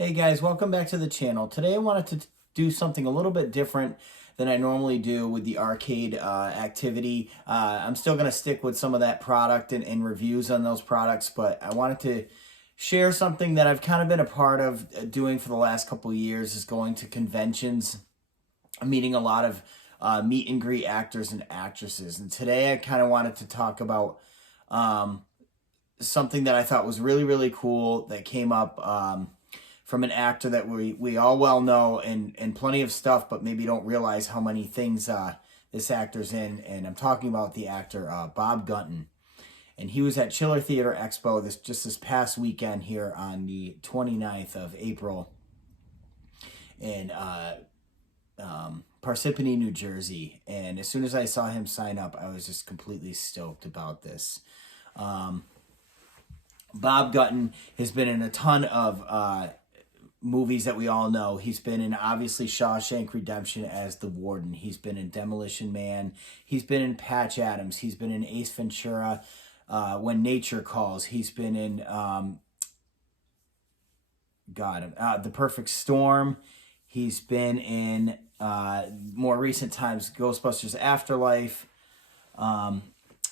Hey guys, welcome back to the channel. Today I wanted to do something a little bit different than I normally do with the arcade activity. I'm still going to stick with some of that product and reviews on those products, but I wanted to share something that I've kind of been a part of doing for the last couple of years, is going to conventions, meeting a lot of meet and greet actors and actresses. And today I kind of wanted to talk about something that I thought was really, really cool that came up from an actor that we all well know and plenty of stuff, but maybe don't realize how many things this actor's in. And I'm talking about the actor Bob Gunton. And he was at Chiller Theater Expo this past weekend here on the 29th of April in Parsippany, New Jersey. And as soon as I saw him sign up, I was just completely stoked about this. Bob Gunton has been in a ton of movies that we all know. He's been in, obviously, Shawshank Redemption as the Warden. He's been in Demolition Man. He's been in Patch Adams. He's been in Ace Ventura, When Nature Calls. He's been in, The Perfect Storm. He's been in, more recent times, Ghostbusters Afterlife,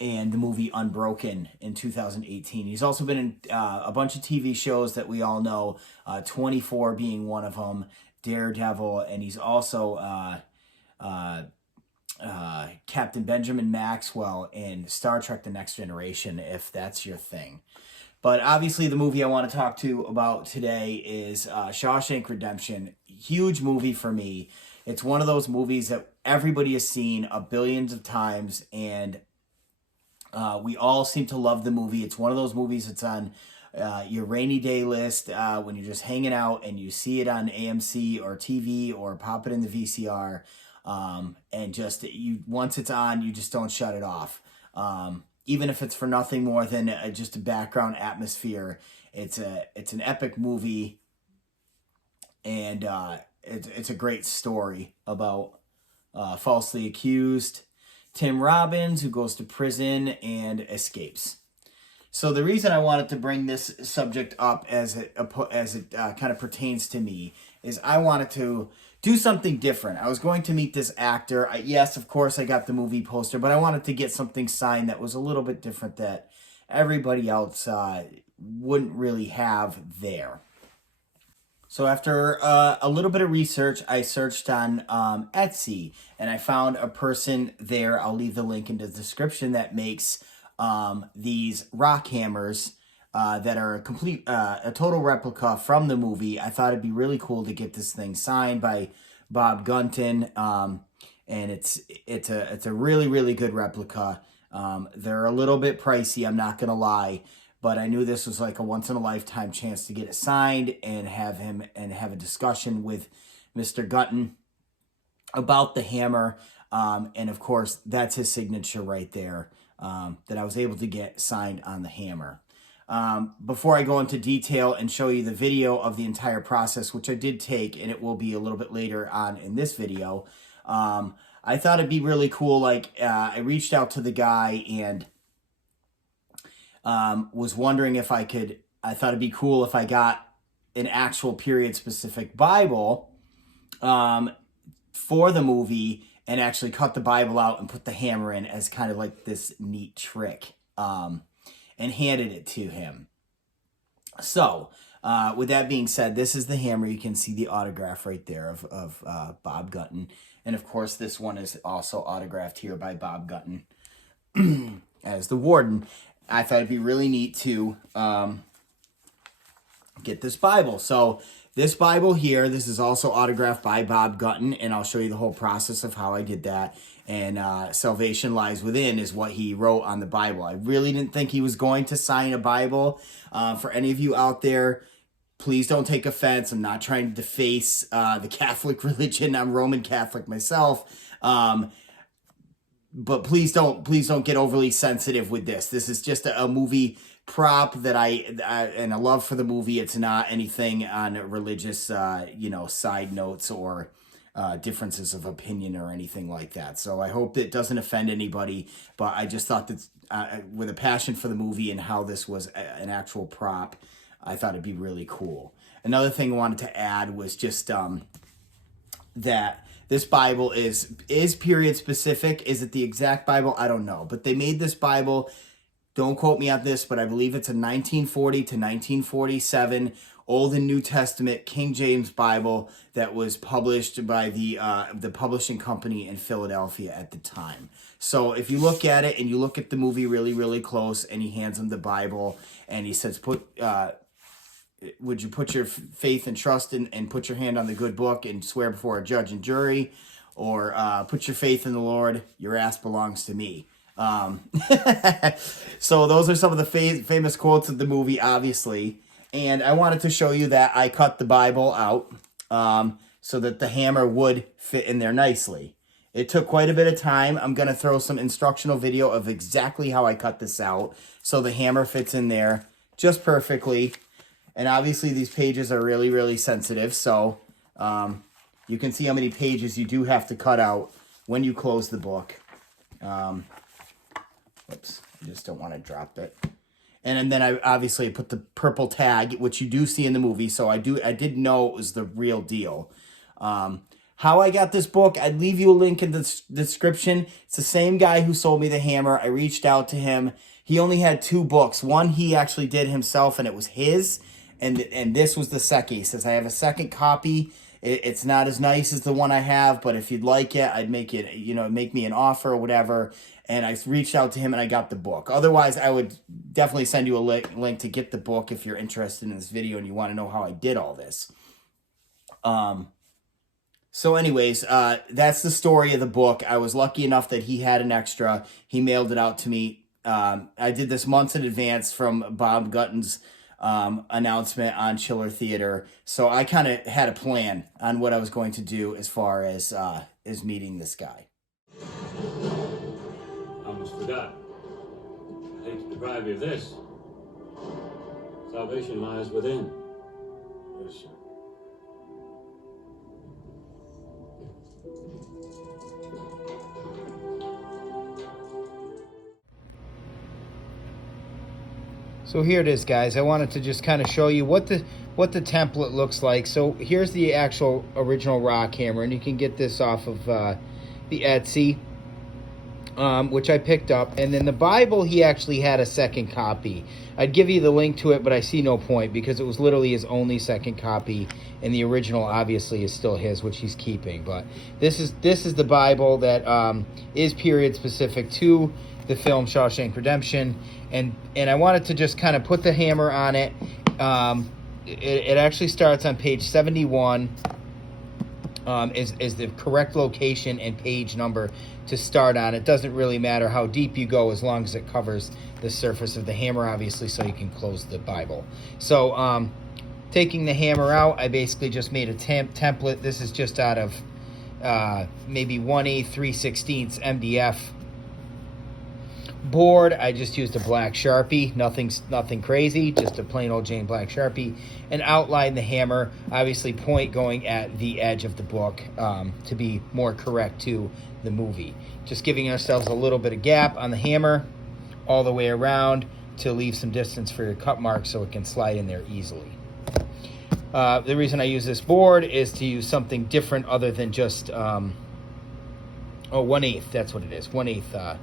and the movie Unbroken in 2018. He's also been in a bunch of TV shows that we all know, 24 being one of them, Daredevil, and he's also Captain Benjamin Maxwell in Star Trek The Next Generation, if that's your thing. But obviously the movie I want to talk to about today is Shawshank Redemption. Huge movie for me. It's one of those movies that everybody has seen billions of times, and we all seem to love the movie. It's one of those movies that's on your rainy day list when you're just hanging out and you see it on AMC or TV or pop it in the VCR. And just once it's on, you just don't shut it off. Even if it's for nothing more than just a background atmosphere. It's an epic movie, and it's a great story about falsely accused Tim Robbins, who goes to prison and escapes. So the reason I wanted to bring this subject up as it kind of pertains to me is I wanted to do something different. I was going to meet this actor. Yes, of course, I got the movie poster, but I wanted to get something signed that was a little bit different that everybody else wouldn't really have there. So after a little bit of research, I searched on Etsy, and I found a person there. I'll leave the link in the description, that makes these rock hammers that are a total replica from the movie. I thought it'd be really cool to get this thing signed by Bob Gunton, and it's a really, really good replica. They're a little bit pricey, I'm not gonna lie. But I knew this was like a once-in-a-lifetime chance to get it signed and have a discussion with Mr. Gunton about the hammer. And of course, that's his signature right there, that I was able to get signed on the hammer. Before I go into detail and show you the video of the entire process, which I did take, and it will be a little bit later on in this video, I thought it'd be really cool. I reached out to the guy and was wondering if I thought it'd be cool if I got an actual period-specific Bible for the movie and actually cut the Bible out and put the hammer in as kind of like this neat trick, and handed it to him. So, with that being said, this is the hammer. You can see the autograph right there of Bob Gunton. And of course, this one is also autographed here by Bob Gunton as the Warden. I thought it'd be really neat to get this Bible. So this Bible here, this is also autographed by Bob Gunton, and I'll show you the whole process of how I did that. And Salvation Lies Within is what he wrote on the Bible. I really didn't think he was going to sign a Bible. For any of you out there, please don't take offense. I'm not trying to deface the Catholic religion. I'm Roman Catholic myself. But please don't get overly sensitive with this. This is just a movie prop that and a love for the movie. It's not anything on religious, side notes or differences of opinion or anything like that. So I hope it doesn't offend anybody. But I just thought that with a passion for the movie and how this was an actual prop, I thought it'd be really cool. Another thing I wanted to add was just that this Bible is period specific. Is it the exact Bible? I don't know. But they made this Bible, don't quote me on this, but I believe it's a 1940 to 1947 Old and New Testament King James Bible that was published by the publishing company in Philadelphia at the time. So if you look at it and you look at the movie really, really close, and he hands him the Bible and he says, would you put your faith and trust in and put your hand on the good book and swear before a judge and jury, or put your faith in the Lord, your ass belongs to me. So those are some of the famous quotes of the movie, obviously. And I wanted to show you that I cut the Bible out so that the hammer would fit in there nicely. It took quite a bit of time. I'm going to throw some instructional video of exactly how I cut this out so the hammer fits in there just perfectly. And obviously these pages are really, really sensitive. So you can see how many pages you do have to cut out when you close the book. Oops, I just don't want to drop it. And then I obviously put the purple tag, which you do see in the movie. So I did know it was the real deal. How I got this book, I'd leave you a link in the description. It's the same guy who sold me the hammer. I reached out to him. He only had 2 books. One he actually did himself, and it was his. And this was the second. He says, I have a second copy. It's not as nice as the one I have, but if you'd like it, I'd make it, make me an offer or whatever. And I reached out to him and I got the book. Otherwise, I would definitely send you a link to get the book if you're interested in this video and you want to know how I did all this. So anyways, that's the story of the book. I was lucky enough that he had an extra. He mailed it out to me. I did this months in advance from Bob Gunton's announcement on Chiller Theater. So I kind of had a plan on what I was going to do as far as meeting this guy. Almost forgot. I hate to deprive you of this. Salvation lies within. Yes, sir. So here it is, guys. I wanted to just kind of show you what the template looks like. So here's the actual original rock hammer, and you can get this off of the Etsy, which I picked up. And then the Bible, he actually had a second copy. I'd give you the link to it, but I see no point because it was literally his only second copy, and the original obviously is still his, which he's keeping. But this is the Bible that is period specific to the film Shawshank Redemption, and I wanted to just kind of put the hammer on it. It actually starts on page 71. Is the correct location and page number to start on. It doesn't really matter how deep you go as long as it covers the surface of the hammer, obviously, so you can close the Bible. So taking the hammer out, I basically just made a template. This is just out of maybe 1/8, 3/16 MDF board. I just used a black Sharpie, nothing crazy, just a plain old Jane black Sharpie, and outline the hammer, obviously point going at the edge of the book to be more correct to the movie. Just giving ourselves a little bit of gap on the hammer all the way around to leave some distance for your cut mark so it can slide in there easily. The reason I use this board is to use something different other than just 1/8, that's what it is, 1/8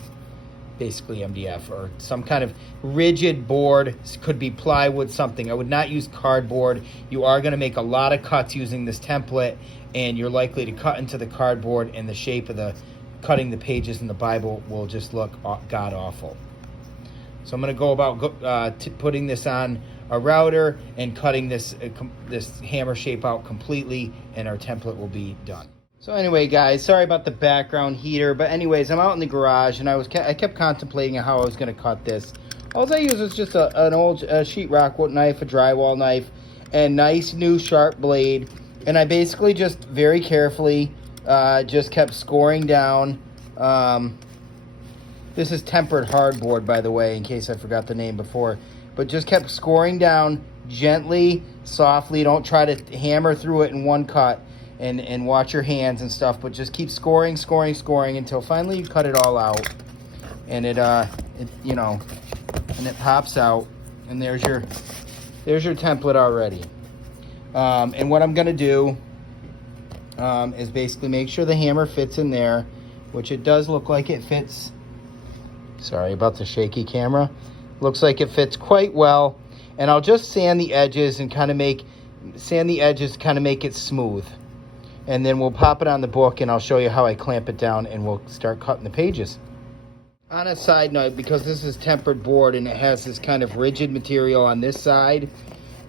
basically MDF, or some kind of rigid board. Could be plywood, something. I would not use cardboard. You are going to make a lot of cuts using this template, and you're likely to cut into the cardboard, and the shape of the cutting the pages in the Bible will just look god awful. So I'm going to go about putting this on a router and cutting this hammer shape out completely, and our template will be done. So anyway, guys, sorry about the background heater, but anyways, I'm out in the garage, and I kept contemplating how I was going to cut this. All I used was just an old sheetrock knife, a drywall knife, and nice new sharp blade, and I basically just very carefully just kept scoring down. This is tempered hardboard, by the way, in case I forgot the name before, but just kept scoring down gently, softly. Don't try to hammer through it in one cut. And watch your hands and stuff, but just keep scoring until finally you cut it all out, and it pops out, and there's your template already. And what I'm going to do is basically make sure the hammer fits in there, which it does look like it fits. Sorry about the shaky camera. Looks like it fits quite well. And I'll just sand the edges and kind of make it smooth. And then we'll pop it on the book and I'll show you how I clamp it down and we'll start cutting the pages. On a side note, because this is tempered board and it has this kind of rigid material on this side,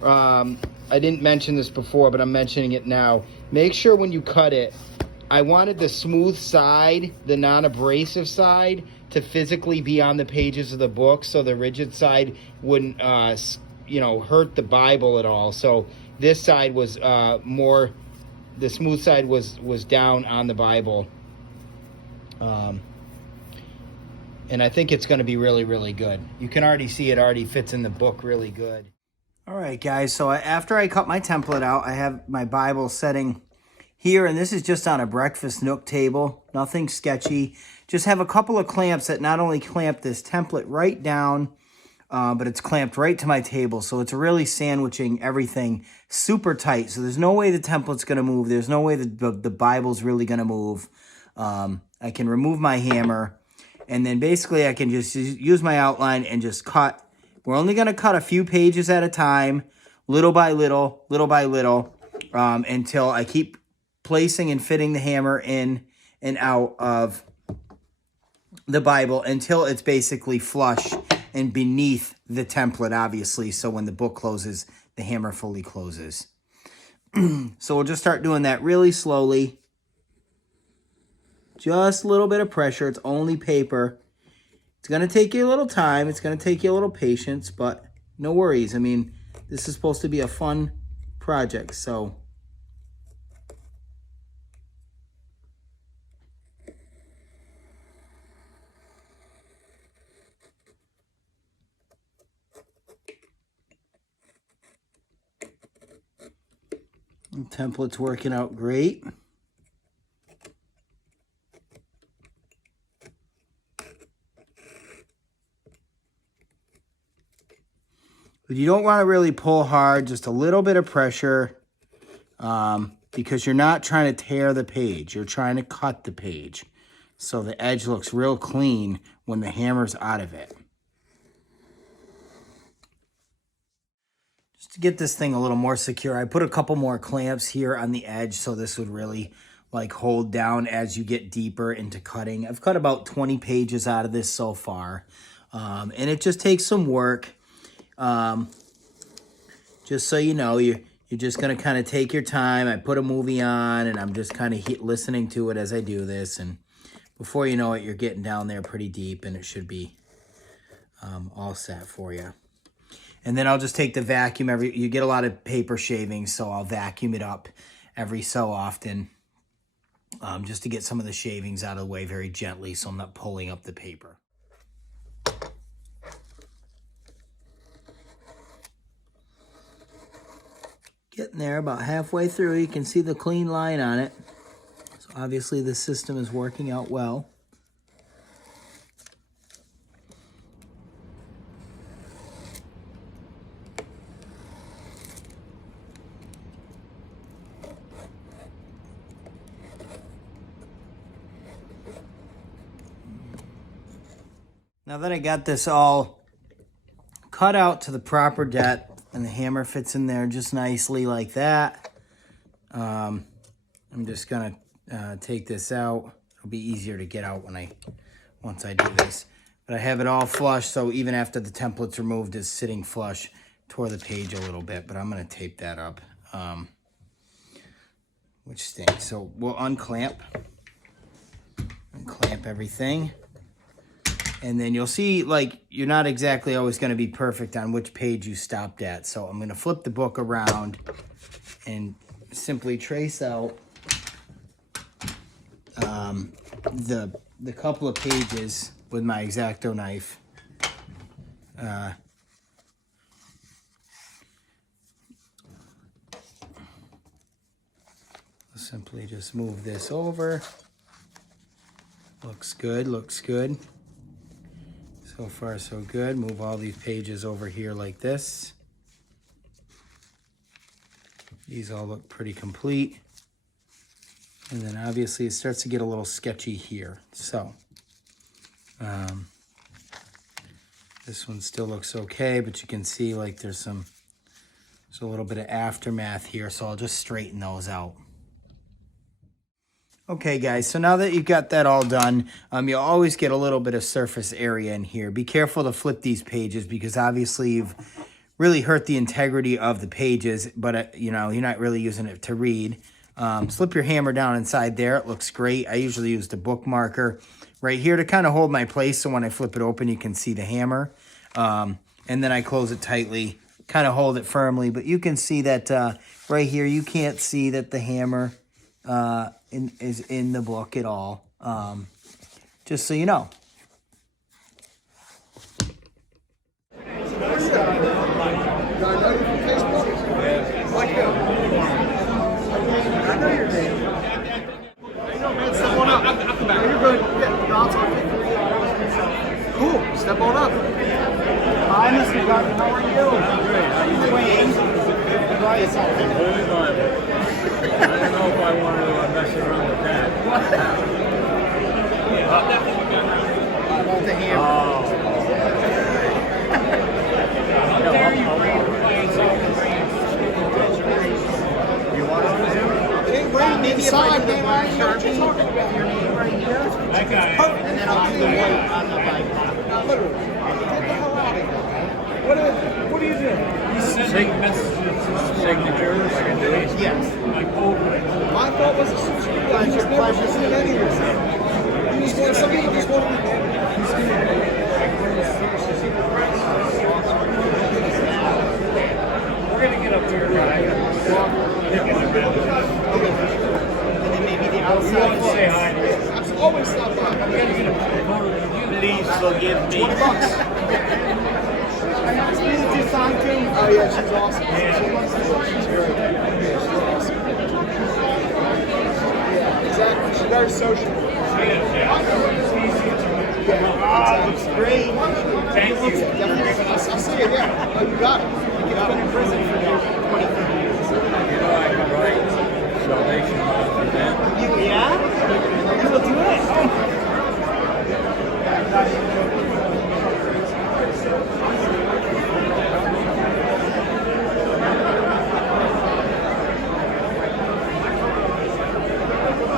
I didn't mention this before, but I'm mentioning it now. Make sure when you cut it, I wanted the smooth side, the non-abrasive side, to physically be on the pages of the book so the rigid side wouldn't, hurt the Bible at all. So this side was the smooth side was down on the Bible. And I think it's going to be really, really good. You can already see it already fits in the book really good. All right, guys, so after I cut my template out, I have my Bible setting here, and this is just on a breakfast nook table, nothing sketchy. Just have a couple of clamps that not only clamp this template right down, but it's clamped right to my table, so it's really sandwiching everything super tight. So there's no way the template's going to move. There's no way the Bible's really going to move. I can remove my hammer, and then basically I can just use my outline and just cut. We're only going to cut a few pages at a time, little by little, until I keep placing and fitting the hammer in and out of the Bible until it's basically flush and beneath the template, obviously, so when the book closes, the hammer fully closes. So we'll just start doing that really slowly. Just a little bit of pressure. It's only paper. It's going to take you a little time. It's going to take you a little patience, but no worries. I mean, this is supposed to be a fun project, so... The template's working out great. But you don't want to really pull hard, just a little bit of pressure, because you're not trying to tear the page. You're trying to cut the page. So the edge looks real clean when the hammer's out of it. Just to get this thing a little more secure, I put a couple more clamps here on the edge so this would really like hold down as you get deeper into cutting. I've cut about 20 pages out of this so far, and it just takes some work. Just so you know, you're just going to kind of take your time. I put a movie on and I'm just kind of listening to it as I do this, and before you know it, you're getting down there pretty deep and it should be all set for you. And then I'll just take the vacuum you get a lot of paper shavings, so I'll vacuum it up every so often, just to get some of the shavings out of the way very gently so I'm not pulling up the paper. Getting there, about halfway through. You can see the clean line on it. So obviously the system is working out well. Now that I got this all cut out to the proper depth and the hammer fits in there just nicely like that, I'm just gonna take this out. It'll be easier to get out once I do this. But I have it all flush, so even after the template's removed, it's sitting flush. Tore the page a little bit, but I'm gonna tape that up, which stinks. So we'll unclamp everything. And then you'll see, like, you're not exactly always going to be perfect on which page you stopped at. So I'm going to flip the book around and simply trace out the couple of pages with my X-Acto knife. Simply just move this over. Looks good, looks good. So far, so good. Move all these pages over here like this. These all look pretty complete. And then obviously it starts to get a little sketchy here. So this one still looks okay, but you can see like there's a little bit of aftermath here. So I'll just straighten those out. Okay guys, so now that you've got that all done, you'll always get a little bit of surface area in here. Be careful to flip these pages because obviously you've really hurt the integrity of the pages, but you know, you're not really using it to read. Slip your hammer down inside there. It looks great. I usually use the bookmarker right here to kind of hold my place so when I flip it open, you can see the hammer. And then I close it tightly, kind of hold it firmly, but you can see that right here, you can't see that the hammer is in the book at all, just so you know. Cool. Step on up. Hi, Mr. Gunton. How are you? Great. How you doing? Wayne. Enjoy yourself. Holy Bible. I don't know if I want to mess around with that. I want the hammer. How dare you read You want to do It ain't Wayne. Maybe if I do the black Sharpie, your name right here. that guy? And then I'll do the white on the Bible. Now, literally. Get the hell out of here. What are you doing? Signatures, like a day. Yes. My fault was he was never listening anyways. He was going, somebody just wanted to We're going to get up here, right? and then maybe the We outside. want to say hi to you. Always stop by. Please forgive me. $20. Oh yeah, she's awesome. She's very good. She's awesome. Yeah, exactly. She's very social. Yeah, Looks great. Thank you. I'll see you. Yeah. Oh, you got it. You've been in prison for 20, 30 years. You know I can write Salvation for them. Yeah? You will do it.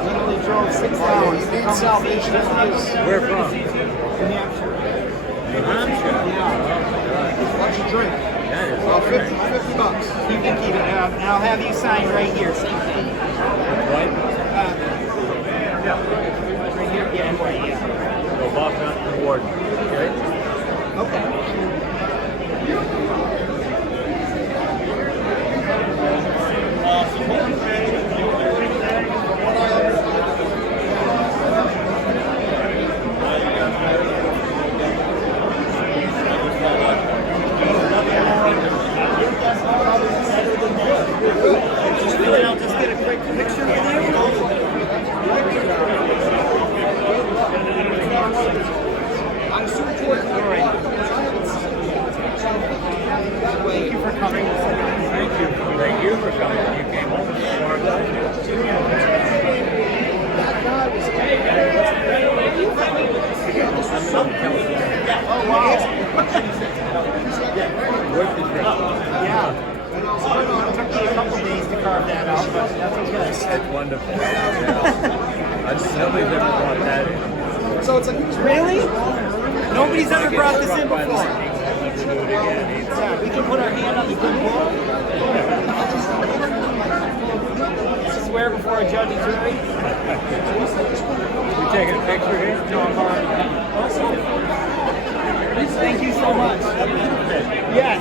Literally drove 6 hours to come Salvation Army. Where from? New Hampshire. New Hampshire. What's your drink? That is $50. You can keep it, and I'll have you sign right here. Same thing. right. Right here, yeah, and right, yeah. So Bob Gunton, the warden. Okay. Okay. I'll just get a quick picture with you. I'm super important. All right. Thank you for coming. Thank you. Thank you for coming. You came home from That guy was Oh, wow. Yeah. It took me a couple days to carve that out, but that's okay. That's wonderful. Yeah. Nobody's ever brought that in. So it's like Really? Nobody's ever brought this in By the before. King, we'll never do it again either. Yeah, we can put our hand on the good book. Swear before a judge and jury. You taking a picture here? No, I'm already. Thank you so much. Yes.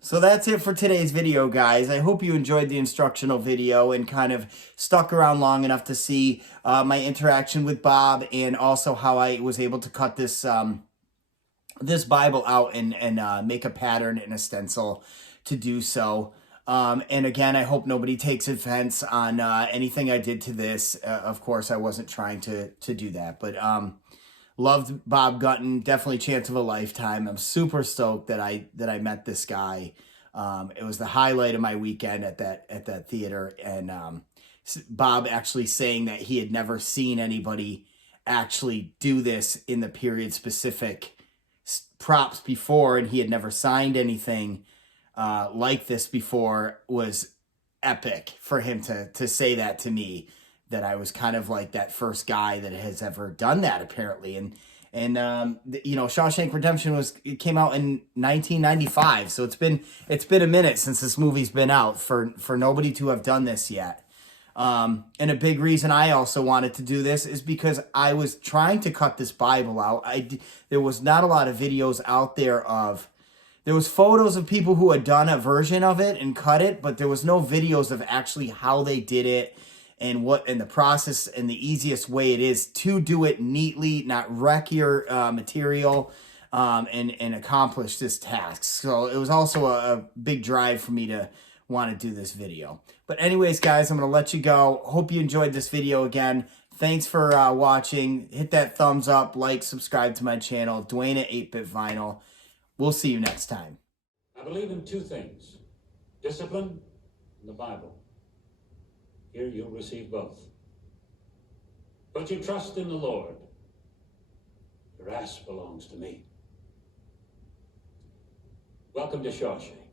So that's it for today's video, guys. I hope you enjoyed the instructional video and kind of stuck around long enough to see my interaction with Bob and also how I was able to cut this this Bible out and make a pattern and a stencil to do so. And again, I hope nobody takes offense on anything I did to this. Of course, I wasn't trying to do that, but loved Bob Gunton. Definitely chance of a lifetime. I'm super stoked that I met this guy. It was the highlight of my weekend at that theater, and Bob actually saying that he had never seen anybody actually do this in the period specific props before, and he had never signed anything like this before was epic for him to say that to me, that I was kind of like that first guy that has ever done that apparently. And you know, Shawshank Redemption it came out in 1995, so it's been a minute since this movie's been out for nobody to have done this yet. And a big reason I also wanted to do this is because I was trying to cut this Bible out. There was not a lot of videos out there there was photos of people who had done a version of it and cut it, but there was no videos of actually how they did it and the process and the easiest way it is to do it neatly, not wreck your material, and accomplish this task. So it was also a big drive for me to want to do this video. But anyways, guys, I'm going to let you go. Hope you enjoyed this video again. Thanks for watching. Hit that thumbs up, like, subscribe to my channel, Dwayne at 8-Bit Vinyl. We'll see you next time. I believe in two things: discipline and the Bible. Here you'll receive both. But you trust in the Lord. Your ass belongs to me. Welcome to Shawshank.